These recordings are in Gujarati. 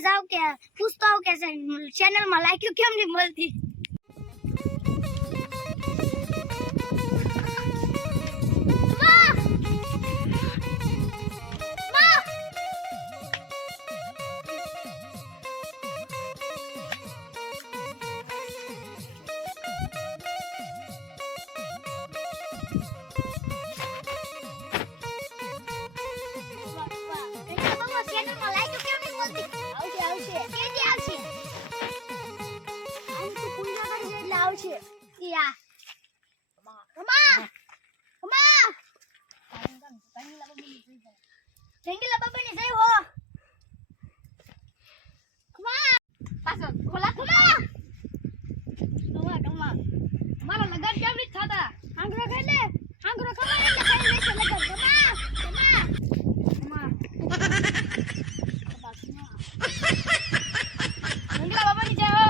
જાવ કે પૂછતો આવ કે ચેનલમાં લાગ્યું કેમ નહીં મળતી? દે એટલે આવશે યા કમા કમા રંગીલા બાબાની જય હો કમા પાછો ખોલા કમા કમા કમા મારા લગન કેમ નહીં થતા આંગરો ખાઈ લે આંગરો ખબર એટલે ખાઈ લેશે લગન કમા કમા કમા રંગીલા બાબાની જય હો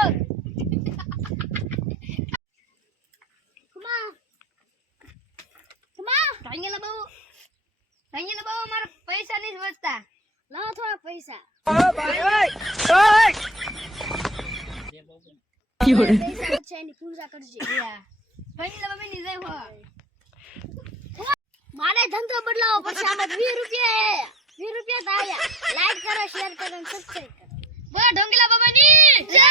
કમા કમા બહુ. રંગીલા બાબુ મારા પૈસા નહીં વધતા. લાવો થોડા પૈસા. પૈસા વચ્ચે એની પૂજા કરજે રંગીલા બાબાની જય હો. મારે ધંધો બદલાવો પડશે આમાં વીસ રૂપિયા વીસ રૂપિયા થાય લાઈક કરો શેર કરો સબસ્ક્રાઇબ કરો. બોલો ઢોંગીલા બાબાની. જય!